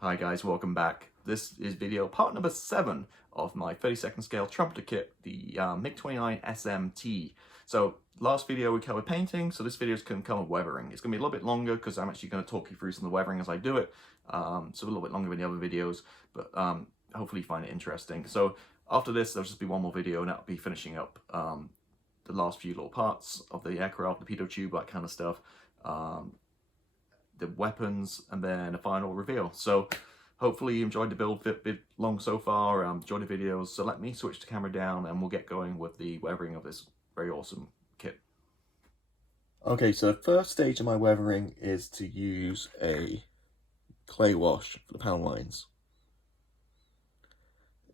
Hi guys, welcome back. This is video part number 7 of my 32nd scale trumpeter kit, the Mig-29SMT. So last video we covered painting, so this video is going to cover weathering. It's going to be a little bit longer because I'm actually going to talk you through some of the weathering as I do it. So a little bit longer than the other videos, but hopefully you find it interesting. So after this there'll just be one more video and that'll be finishing up the last few little parts of the aircraft, the pitot tube, that kind of stuff. The weapons, and then a final reveal. So hopefully you enjoyed the build, bit long so far, enjoyed the videos. So let me switch the camera down and we'll get going with the weathering of this very awesome kit. Okay, so the first stage of my weathering is to use a clay wash for the panel lines.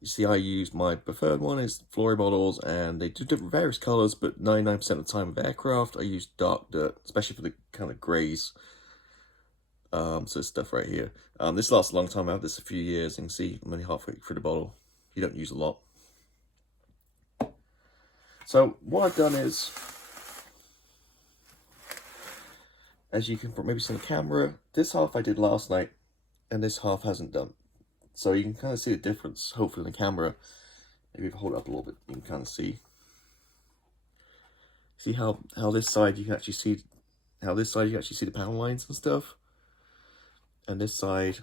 You see, I use my preferred one is Flory bottles, and they do different various colors, but 99% of the time with aircraft I use dark dirt, especially for the kind of grays. So this stuff right here. This lasts a long time. I've had this a few years. You can see I'm only halfway through the bottle. You don't use a lot. So what I've done is, as you can maybe see on the camera, this half I did last night, and this half hasn't done. So you can kind of see the difference, hopefully, in the camera. Maybe if I hold it up a little bit, you can kind of see. See how this side you can actually see, the panel lines and stuff. And this side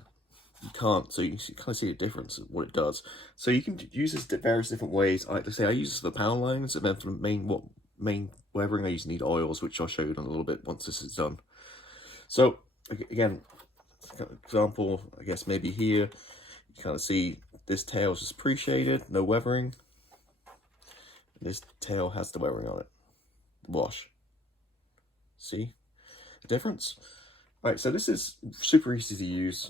you can't, so you can kind of see the difference of what it does. So you can use this various different ways. Like I say, I use this for the panel lines, and then for the main weathering I use need oils, which I'll show you in a little bit once this is done. So again, example, I guess maybe here you kind of see this tail is just pre-shaded, no weathering. This tail has the weathering on it. Wash. See the difference? Alright, so this is super easy to use.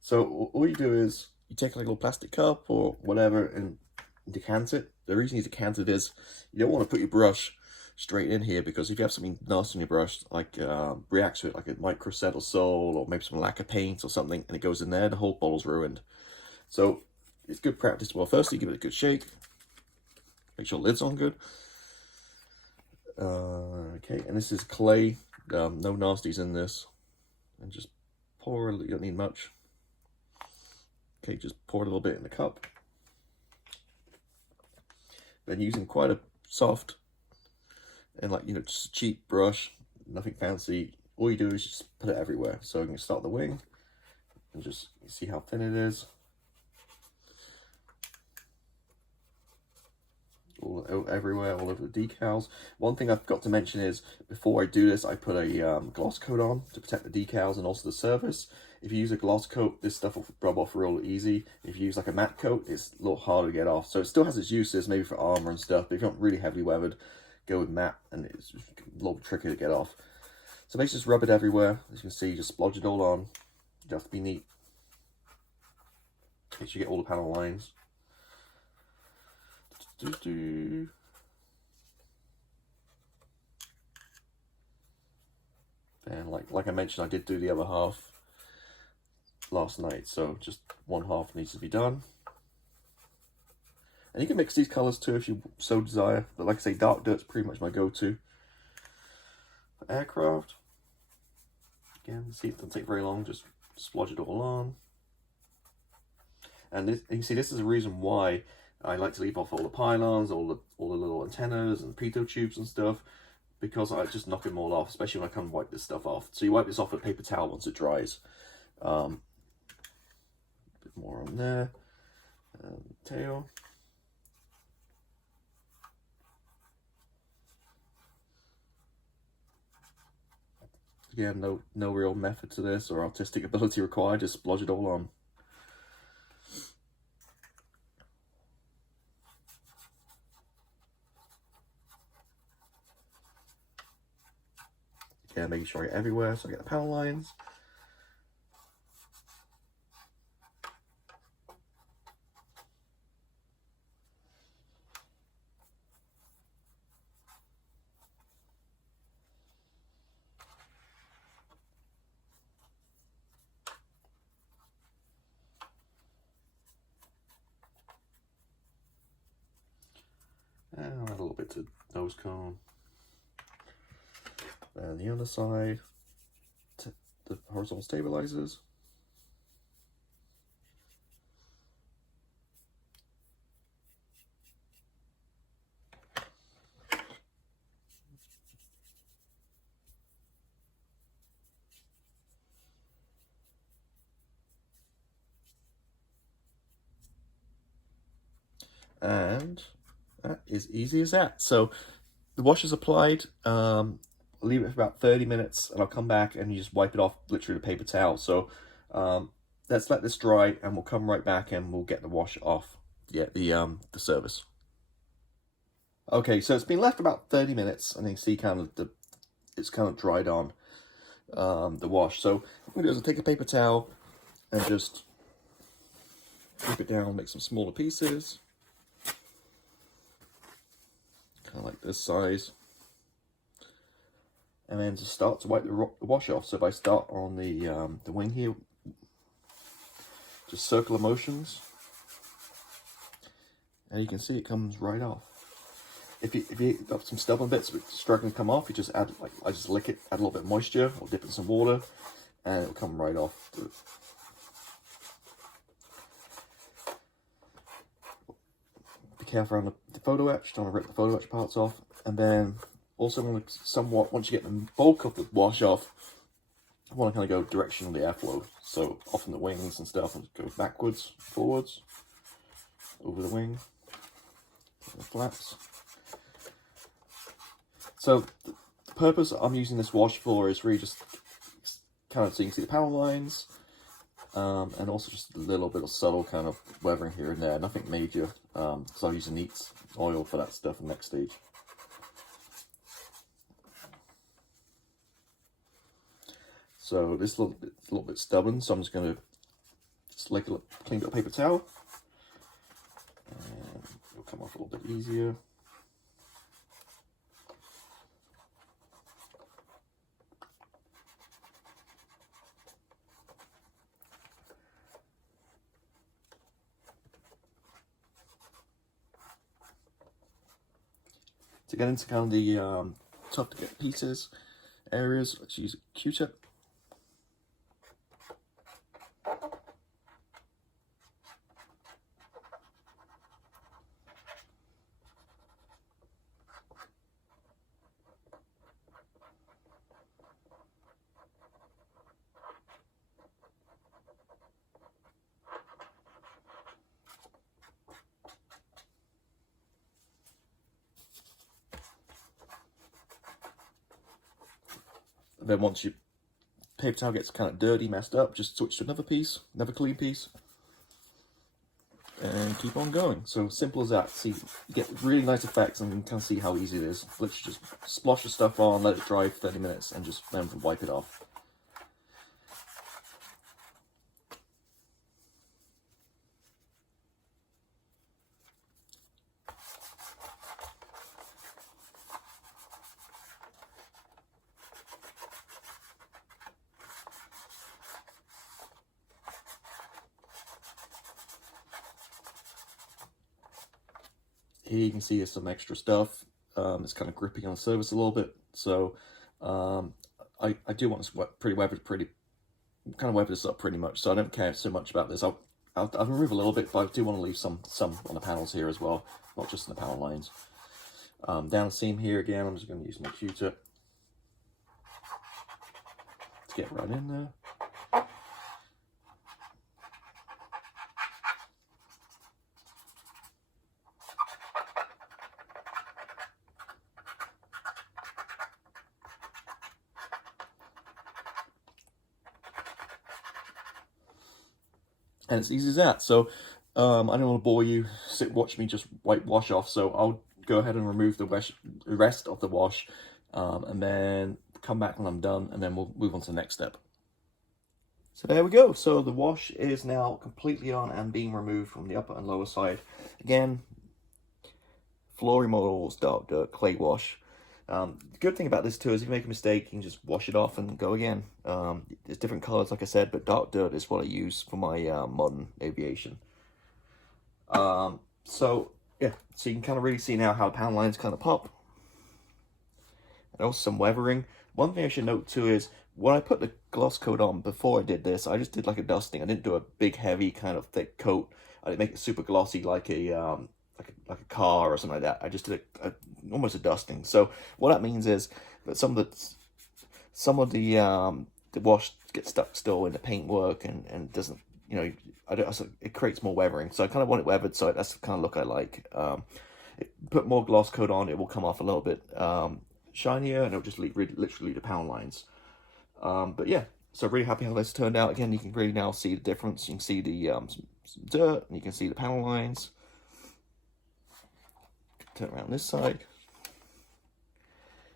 So all you do is you take like a little plastic cup or whatever and decant it. The reason you decant it is you don't want to put your brush straight in here, because if you have something nasty on your brush, like reacts to it, like a microset or sole, or maybe some lacquer paint or something, and it goes in there, the whole bottle's ruined. So it's good practice. Well, firstly, give it a good shake. Make sure the lid's on good. Okay, and this is clay. No nasties in this. And just pour, you don't need much. Okay, just pour a little bit in the cup. Then using quite a soft and just a cheap brush, nothing fancy. All you do is just put it everywhere. So you can start the wing and just see how thin it is. Everywhere, all over the decals. One thing I forgot to mention is, before I do this, I put a gloss coat on to protect the decals and also the surface. If you use a gloss coat, this stuff will rub off real easy. If you use like a matte coat, it's a little harder to get off. So it still has its uses, maybe for armor and stuff, but if you're not really heavily weathered, go with matte, and it's a little tricky to get off. So basically just rub it everywhere. As you can see, just splodge it all on. You have to be neat. Make sure you get all the panel lines. And like I mentioned, I did do the other half last night, so just one half needs to be done. And you can mix these colors too if you so desire, but like I say, dark dirt's pretty much my go-to for aircraft. Again, see, it doesn't take very long, just splodge it all on. And you can see, this is a reason why I like to leave off all the pylons, all the little antennas and pitot tubes and stuff, because I just knock them all off, especially when I come wipe this stuff off. So you wipe this off with a paper towel once it dries. A bit more on there. Tail. Again, no real method to this or artistic ability required, just splodge it all on. Yeah, making sure I get everywhere, so I get the panel lines. And add a little bit to nose cone. And the other side, the horizontal stabilizers. And that is easy as that. So the wash is applied. Leave it for about 30 minutes and I'll come back and you just wipe it off literally with a paper towel. So let's let this dry and we'll come right back and we'll get the wash off. Yeah, the service. Okay, so it's been left about 30 minutes and you can see kind of it's kind of dried on the wash. So what I'm gonna do is I'll take a paper towel and just rip it down, make some smaller pieces. Kind of like this size. And then just start to wipe the wash off. So if I start on the wing here, just circular motions, and you can see it comes right off. If you got some stubborn bits struggling to come off, you just add, like, I just lick it, add a little bit of moisture, or dip it in some water, and it'll come right off. Be careful around the photo etch, don't want to rip the photo etch parts off, and then also want to somewhat, once you get the bulk of the wash off, I want to kind of go direction of the airflow. So often the wings and stuff go backwards, forwards, over the wing, the flaps. So the purpose I'm using this wash for is really just kind of so you can see the panel lines, and also just a little bit of subtle kind of weathering here and there, nothing major, because I'll use a neat oil for that stuff in the next stage. So this is a little bit stubborn, so I'm just going to just like a clean bit of paper towel, and it'll come off a little bit easier. To get into kind of the tough to get pieces areas, let's use a Q-tip. And then once your paper towel gets kind of dirty, messed up, just switch to another piece, another clean piece, and keep on going. So simple as that. See, you get really nice effects, and you can kind of see how easy it is. Literally just splosh the stuff on, let it dry for 30 minutes, and just then wipe it off. Here you can see there's some extra stuff. It's kind of gripping on the surface a little bit. So I do want to kind of weather this up pretty much. So I don't care so much about this. I'll remove a little bit, but I do want to leave some on the panels here as well, not just in the panel lines. Down the seam here again, I'm just going to use my Q-tip to get right in there. And it's easy as that. So I don't want to bore you, watch me just wash off. So I'll go ahead and remove the rest of the wash, and then come back when I'm done, and then we'll move on to the next step. So there we go. So the wash is now completely on and being removed from the upper and lower side. Again, floor remodels, dark dirt, clay wash. The good thing about this too is if you make a mistake, you can just wash it off and go again. There's different colors, like I said, but dark dirt is what I use for my modern aviation. So yeah, so you can kind of really see now how the panel lines kind of pop. and also some weathering. One thing I should note too is when I put the gloss coat on before I did this, I just did like a dusting. I didn't do a big heavy kind of thick coat. I didn't make it super glossy like a like a car or something like that. I just did almost a dusting. So what that means is that some of the wash gets stuck still in the paintwork and doesn't, you know, so it creates more weathering. So I kind of want it weathered, so that's the kind of look I like. Put more gloss coat on, it will come off a little bit shinier, and it'll just literally the pound lines. But yeah, so really happy how this turned out. Again, you can really now see the difference. You can see the some dirt, and you can see the panel lines. Turn around this side.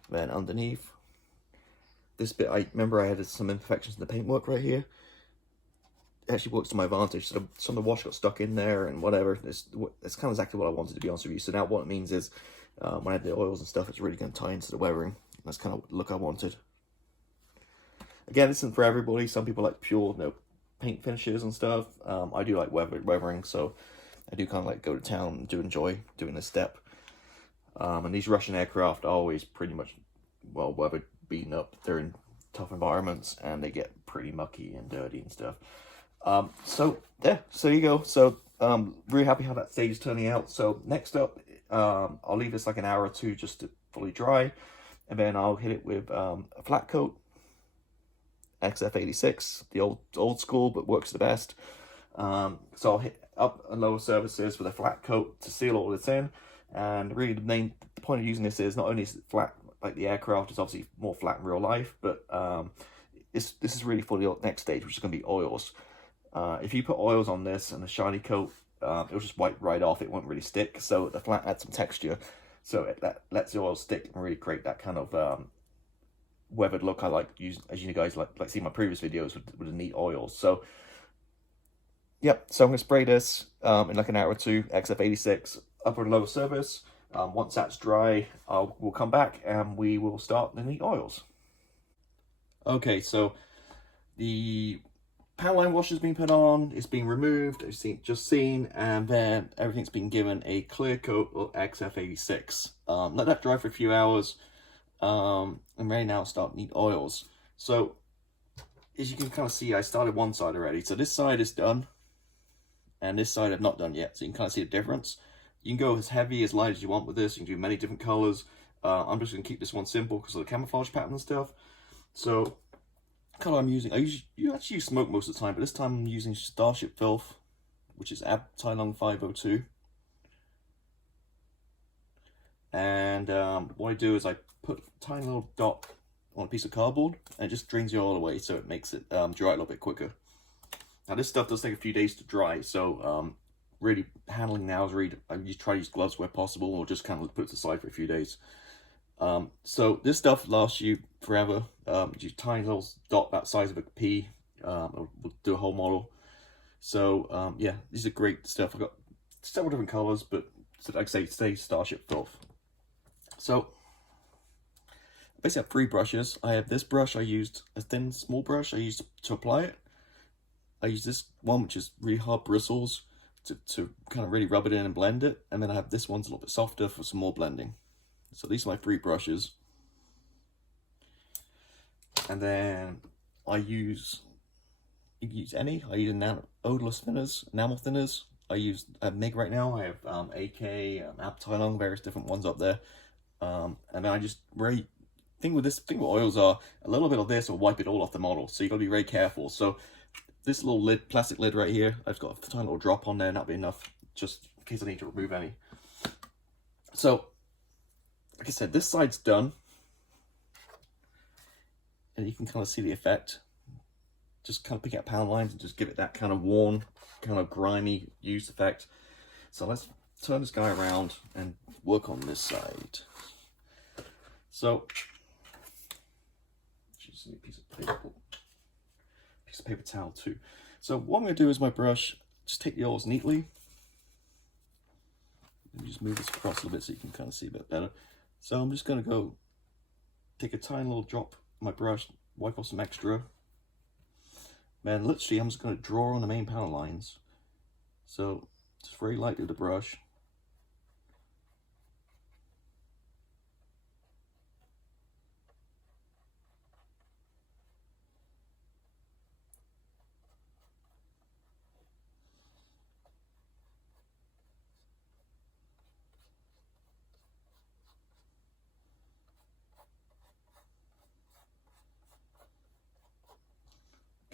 Then underneath. This bit, I remember I had some imperfections in the paintwork right here. It actually works to my advantage. So some of the wash got stuck in there and whatever. It's kind of exactly what I wanted, to be honest with you. So now what it means is when I have the oils and stuff, it's really going to tie into the weathering. That's kind of the look I wanted. Again, this isn't for everybody. Some people like pure, you know, paint finishes and stuff. I do like weathering, so I do kind of like go to town and do enjoy doing this step. And these Russian aircraft are always pretty much well weathered, beaten up. They're in tough environments and they get pretty mucky and dirty and stuff. So yeah, so there you go. So really happy how that stage is turning out. So next up, I'll leave this like an hour or two just to fully dry, and then I'll hit it with a flat coat, XF86, the old school, but works the best. So I'll hit up and lower surfaces with a flat coat to seal all this in. And really the point of using this is not only is it flat like the aircraft, it's obviously more flat in real life, but this is really for the next stage, which is going to be oils. If you put oils on this and a shiny coat, it'll just wipe right off. It won't really stick. So the flat adds some texture, so it lets the oil stick and really create that kind of weathered look I like using, as you guys like see my previous videos with the neat oils. So yep, so I'm going to spray this in like an hour or two, XF86, upper and lower surface. Once that's dry, we'll come back and we will start the neat oils. Okay, so the power line wash has been put on, it's been removed, as you've just seen, and then everything's been given a clear coat of XF86. Let that dry for a few hours, and ready now to start neat oils. So, as you can kind of see, I started one side already. So this side is done, and this side I've not done yet. So you can kind of see the difference. You can go as heavy, as light as you want with this. You can do many different colors. I'm just going to keep this one simple because of the camouflage pattern and stuff. So, color I'm using, you actually use smoke most of the time, but this time I'm using Starship Filth, which is Abteilung 502. And what I do is I put a tiny little dot on a piece of cardboard, and it just drains the oil away, so it makes it dry a little bit quicker. Now this stuff does take a few days to dry, so really handling now is really, I try to use gloves where possible, or just kind of put it aside for a few days. So this stuff lasts you forever. Just tiny little dot that size of a pea. We'll do a whole model. So yeah, these are great stuff. I've got several different colors, but like I say, stay Starship Filth. So I basically have 3 brushes. I have this brush, I used a thin, small brush I used to apply it. I use this one, which is really hard bristles, to kind of really rub it in and blend it. And then I have this one's a little bit softer for some more blending. So these are my 3 brushes. And then you can use any. I use odorless thinners, enamel thinners. I use Mig right now. I have AK, Abteilung, various different ones up there. And then I just thing with oils are a little bit of this will wipe it all off the model. So you gotta be very careful. So this little lid, plastic lid right here, I've got a tiny little drop on there, and that'll be enough just in case I need to remove any. So like I said, this side's done, and you can kind of see the effect. Just kind of pick out pound lines and just give it that kind of worn, kind of grimy used effect. So let's turn this guy around and work on this side. So just need a piece of paper towel too. So what I'm going to do is my brush, just take the oils neatly and just move this across a little bit so you can kind of see a bit better. So I'm just going to go take a tiny little drop of my brush, wipe off some extra. And literally I'm just going to draw on the main panel lines. So just very lightly with the brush.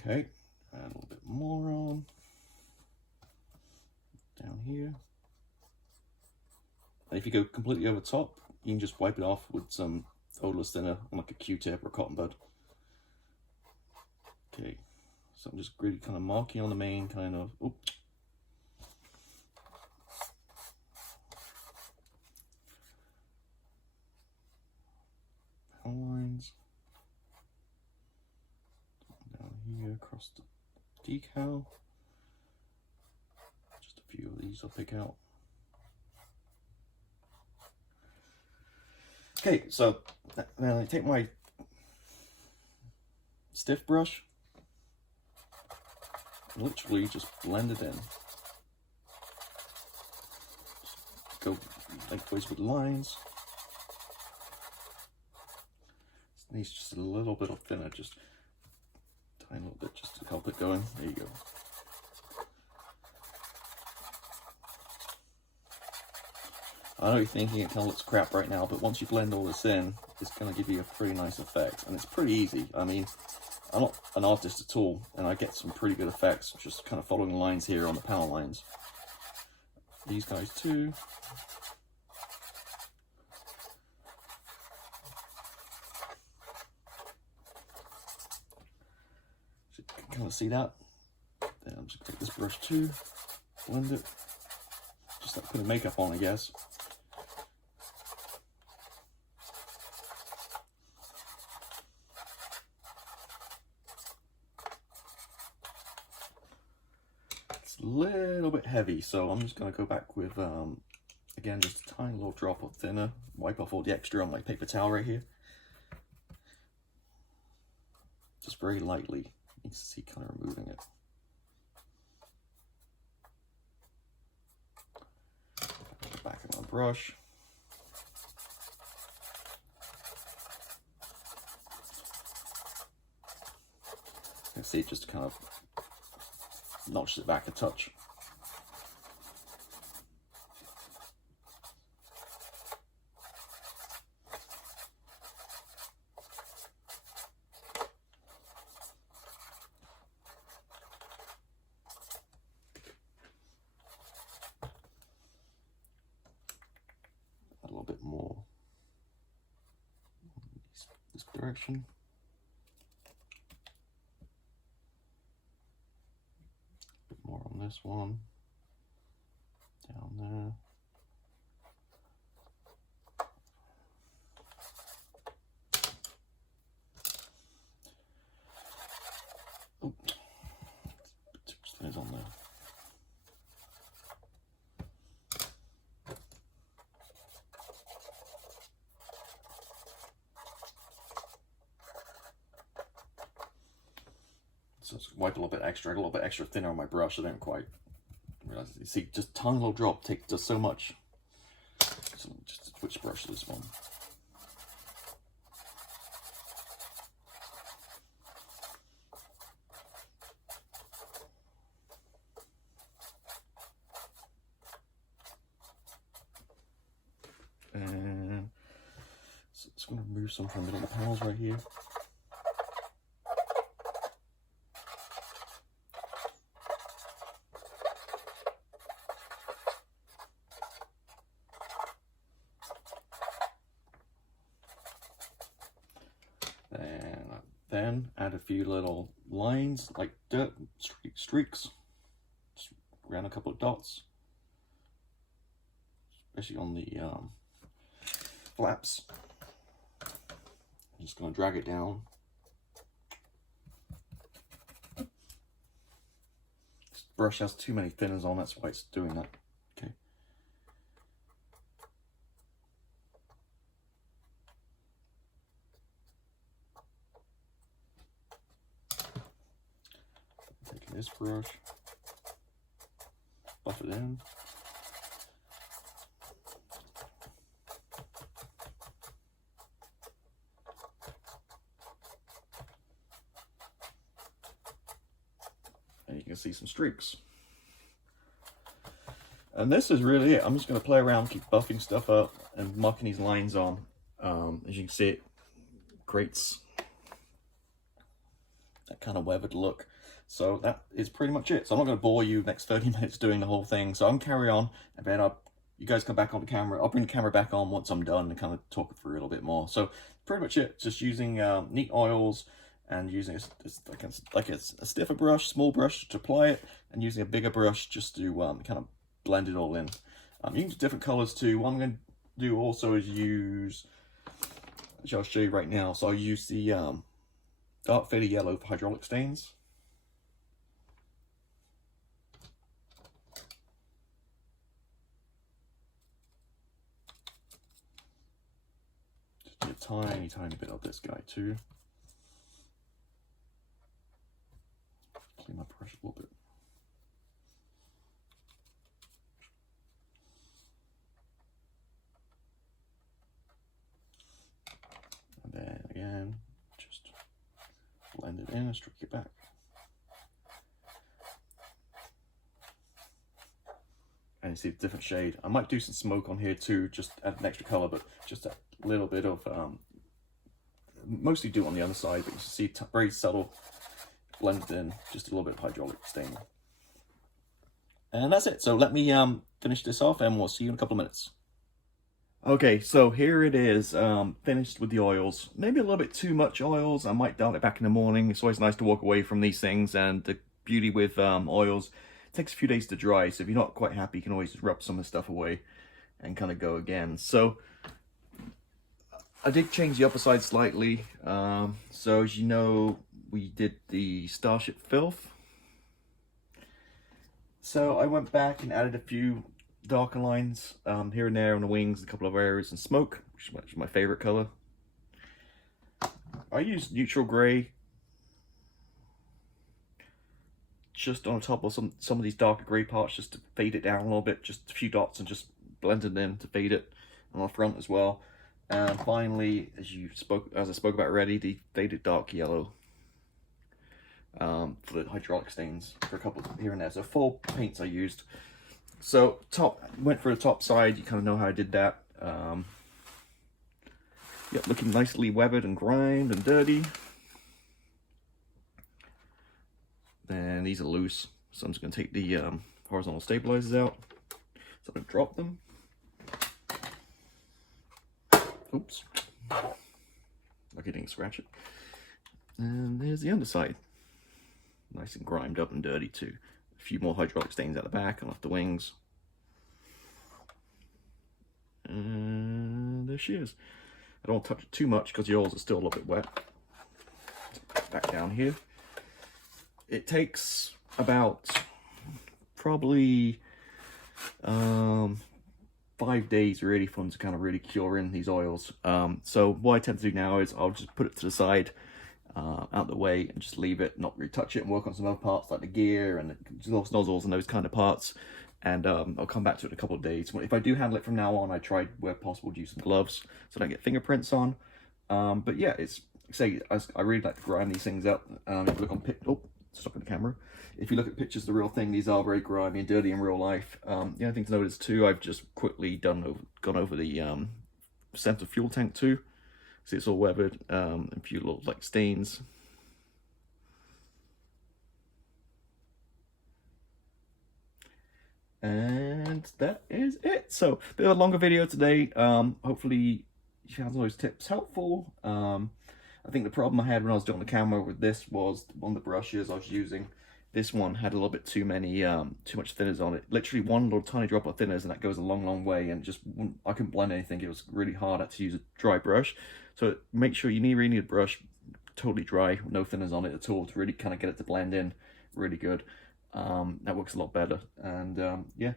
Okay, add a little bit more on down here. And if you go completely over top, you can just wipe it off with some odorless thinner on like a Q-tip or a cotton bud. Okay, so I'm just really kind of marking on the main kind of, oops. Lines down here across the decal. Just a few of these I'll pick out. Okay, so now I take my stiff brush, literally just blend it in. Just go lengthways with lines. It needs just a little bit of thinner, just a tiny little bit, just to help it going. There you go. I know you're thinking it kind of looks crap right now, but once you blend all this in, it's going to give you a pretty nice effect. And it's pretty easy. I mean, I'm not an artist at all, and I get some pretty good effects just kind of following the lines here on the panel lines. These guys too. So you can kind of see that. Then I'm just going to take this brush too, blend it. Just like putting makeup on, I guess. A little bit heavy, so I'm just going to go back with again just a tiny little drop of thinner, wipe off all the extra on my paper towel right here, just very lightly. You can see kind of removing it. Back of my brush. You can see it just kind of notches it back a touch. A little bit more this direction. More on this one, down there. Oh, there's on there. So just wipe a little bit extra, a little bit extra thinner on my brush. I don't quite realize. You see, just a tiny little drop does so much. So just switch brush to this one. And so it's going to remove some from the middle of the panels right here. Then add a few little lines like dirt streaks, just around a couple of dots, especially on the flaps. I'm just going to drag it down. This brush has too many thinners on, that's why it's doing that. Okay. Taking this brush, buff it in. And you can see some streaks. And this is really it. I'm just going to play around, keep buffing stuff up and marking these lines on. As you can see, it creates that kind of weathered look. So that is pretty much it. So I'm not going to bore you next 30 minutes doing the whole thing. So I'm carry on, and then you guys come back on the camera. I'll bring the camera back on once I'm done and kind of talk it through a little bit more. So pretty much it. Just using neat oils and using like a stiffer brush, small brush to apply it, and using a bigger brush just to kind of blend it all in. You can do different colors too. What I'm going to do also is use, which I'll show you right now. So I'll use the dark faded yellow for hydraulic stains. Just do a tiny bit of this guy too. Clean my brush a little bit. And then again, just blend it in and streak it back. And you see the different shade. I might do some smoke on here too, just add an extra color, but just a little bit of, mostly do it on the other side, but you see very subtle, blended in, just a little bit of hydraulic stain. And that's it. So let me finish this off and we'll see you in a couple of minutes. Okay, so here it is, finished with the oils. Maybe a little bit too much oils. I might dial it back in the morning. It's always nice to walk away from these things, and the beauty with oils, it takes a few days to dry, so if you're not quite happy, you can always just rub some of the stuff away and kind of go again. So I did change the upper side slightly. So as you know, we did the Starship Filth. So I went back and added a few darker lines here and there on the wings, a couple of areas, and smoke, which is my favorite color. I used neutral gray just on top of some of these darker gray parts, just to fade it down a little bit, just a few dots, and just blend it in to fade it on the front as well. And finally, as I spoke about already, the faded dark yellow for the hydraulic stains for a couple here and there. So 4 paints I used. So went for the top side. You kind of know how I did that. Yeah, looking nicely weathered and grimed and dirty. Then these are loose, so I'm just going to take the horizontal stabilizers out. So I'm going to drop them. Oops. Lucky I didn't scratch it. And there's the underside. Nice and grimed up and dirty too. A few more hydraulic stains at the back and off the wings. And there she is. I don't want to touch it too much because the oils are still a little bit wet. Back down here. It takes about probably 5 days really for them to kind of really cure in these oils. So what I tend to do now is I'll just put it to the side, out the way, and just leave it, not really touch it, and work on some other parts like the gear and the exhaust nozzles and those kind of parts. And I'll come back to it in a couple of days. If I do handle it from now on, I try where possible to use some gloves so I don't get fingerprints on. But yeah, I really like to grind these things up. If you look on stuck in the camera. If you look at pictures of the real thing, these are very grimy and dirty in real life. The only thing to notice too, I've just quickly gone over the center fuel tank too. See, it's all weathered, a few little like stains. And that is it. So a bit of a longer video today. Hopefully you found those tips helpful. I think the problem I had when I was doing the camera with this was one of the brushes I was using. This one had a little bit too much thinners on it. Literally one little tiny drop of thinners, and that goes a long way. And I couldn't blend anything. It was really hard to use a dry brush. So make sure you really need a brush totally dry, no thinners on it at all, to really kind of get it to blend in really good. That works a lot better. And yeah.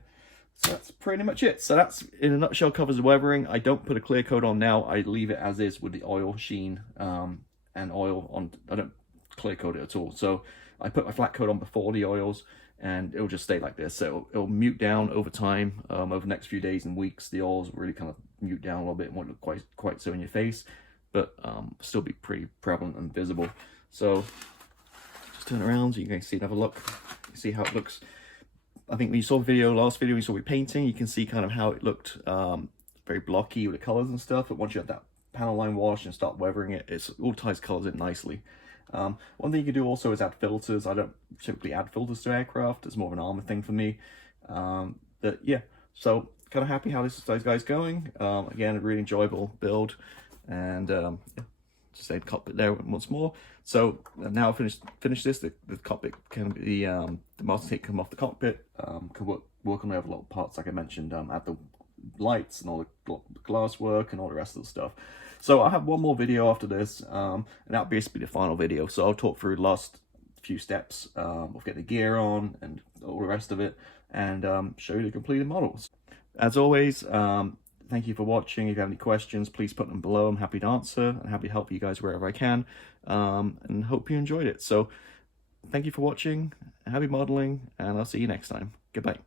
So that's pretty much it. So that's, in a nutshell, covers the weathering. I don't put a clear coat on now. I leave it as is with the oil sheen and oil on. I don't clear coat it at all. So I put my flat coat on before the oils, and it'll just stay like this. So it'll mute down over time. Over the next few days and weeks, the oils will really kind of mute down a little bit and won't look quite so in your face, but still be pretty prevalent and visible. So just turn around so you can see, have a look, see how it looks. I think when you saw the last video, you saw me painting, you can see kind of how it looked very blocky with the colors and stuff. But once you have that panel line wash and start weathering it, it all ties colors in nicely. One thing you can do also is add filters. I don't typically add filters to aircraft. It's more of an armor thing for me. But yeah, so kind of happy how this guy's going. Again, a really enjoyable build, and yeah, just say the cockpit there once more. So now I finish this. The cockpit can be the master kit come off the cockpit. Can work on the other little parts like I mentioned. Add the lights and all the glass work and all the rest of the stuff. So I have one more video after this, and that'll basically be the final video. So I'll talk through the last few steps of getting the gear on and all the rest of it, and show you the completed models. As always, thank you for watching. If you have any questions, please put them below. I'm happy to answer and happy to help you guys wherever I can, and hope you enjoyed it. So thank you for watching, happy modeling, and I'll see you next time. Goodbye.